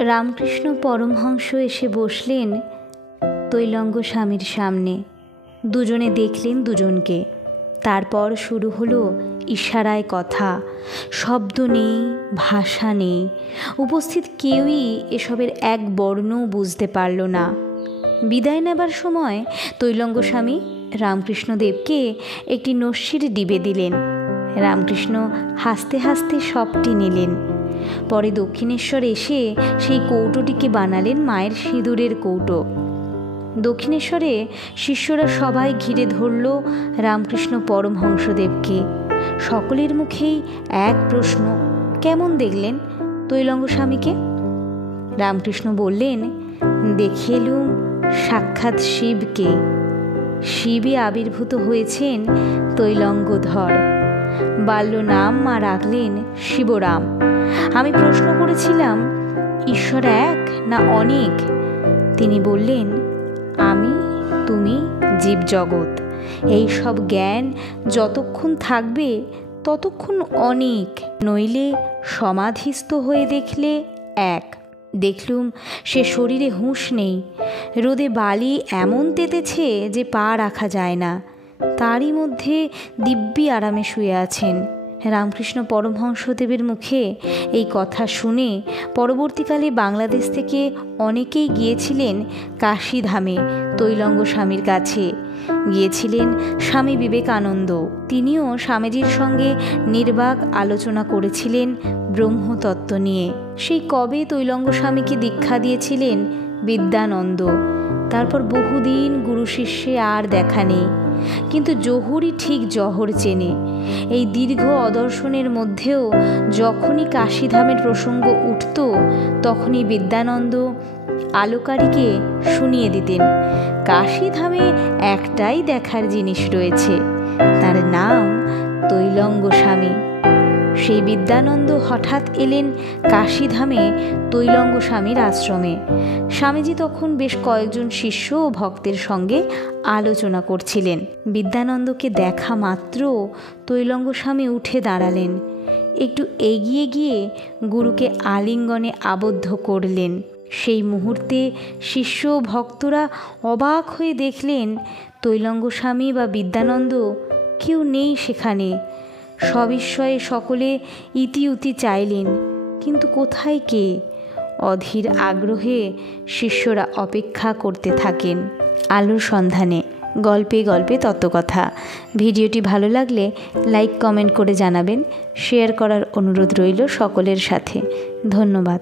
রামকৃষ্ণ পরমহংস এসে বসলেন তৈলঙ্গ স্বামীর সামনে। দুজনে দেখলেন দুজনকে। তারপর শুরু হলো ইশারায় কথা। শব্দ নেই, ভাষা নেই। উপস্থিত কেউই এসবের এক বর্ণও বুঝতে পারল না। বিদায় নেবার সময় তৈলঙ্গ স্বামী রামকৃষ্ণদেবকে একটি নস্যির ডিবে দিলেন। রামকৃষ্ণ হাসতে হাসতে সবটি নিলেন। পরে দক্ষিণেশ্বর এসে সেই কৌটোটিকে বানালেন মায়ের সিঁদুরের কৌটো। দক্ষিণেশ্বরে শিষ্যরা সবাই ঘিরে ধরল রামকৃষ্ণ পরমহংসদেবকে। সকলের মুখেই এক প্রশ্ন, কেমন দেখলেন তৈলঙ্গ স্বামীকে? রামকৃষ্ণ বললেন, দেখে এলুম সাক্ষাৎ শিবকে। শিবে আবির্ভূত হয়েছেন তৈলঙ্গধর। বাল্য নাম মা রাখলেন শিবরাম। আমি প্রশ্ন করেছিলাম, ঈশ্বর এক না অনেক? তিনি বললেন, আমি, তুমি, জীবজগৎ, এই সব জ্ঞান যতক্ষণ থাকবে ততক্ষণ অনেক, নইলে সমাধিস্থ হয়ে দেখলে এক। দেখলুম সে শরীরে হুঁশ নেই। রোদে বালি এমন তেতেছে যে পা রাখা যায় না। তারই মধ্যে দিব্যি আরামে শুয়ে আছেন। রামকৃষ্ণ পরমহংসদেবের মুখে এই কথা শুনে পরবর্তীকালে বাংলাদেশ থেকে অনেকেই গিয়েছিলেন কাশীধামে তৈলঙ্গ স্বামীর কাছে। গিয়েছিলেন স্বামী বিবেকানন্দ। তিনিও স্বামীজির সঙ্গে নির্বাক আলোচনা করেছিলেন ব্রহ্মতত্ত্ব নিয়ে। সেই কবে তৈলঙ্গ স্বামীকে দীক্ষা দিয়েছিলেন বিদ্যানন্দ। তারপর বহুদিন গুরু শিষ্যে আর দেখা নেই। কিন্তু জহুরই ঠিক জহর চেনে। এই দীর্ঘ অদর্শনের মধ্যেও যখনই কাশীধামের প্রসঙ্গ উঠত তখনই বিদ্যানন্দ আলোকারীকে শুনিয়ে দিতেন, কাশীধামে একটাই দেখার জিনিস রয়েছে, তার নাম তৈলঙ্গ স্বামী। সেই বিদ্যানন্দ হঠাৎ এলেন কাশীধামে তৈলঙ্গ স্বামীর আশ্রমে। স্বামীজি তখন বেশ কয়েকজন শিষ্য ও ভক্তের সঙ্গে আলোচনা করছিলেন। বিদ্যানন্দকে দেখা মাত্র তৈলঙ্গ স্বামী উঠে দাঁড়ালেন। একটু এগিয়ে গিয়ে গুরুকে আলিঙ্গনে আবদ্ধ করলেন। সেই মুহূর্তে শিষ্য ও ভক্তরা অবাক হয়ে দেখলেন তৈলঙ্গ স্বামী বা বিদ্যানন্দ কেউ নেই সেখানে। সবিস্ময়ে সকলে ইতিউতি চাইলেন, কিন্তু কোথায় কে? অধীর আগ্রহে শিষ্যরা অপেক্ষা করতে থাকেন। আলোর সন্ধানে, গল্পে গল্পে তত্ত্বকথা। ভিডিওটি ভালো লাগলে লাইক কমেন্ট করে জানাবেন। শেয়ার করার অনুরোধ রইল সকলের সাথে। ধন্যবাদ।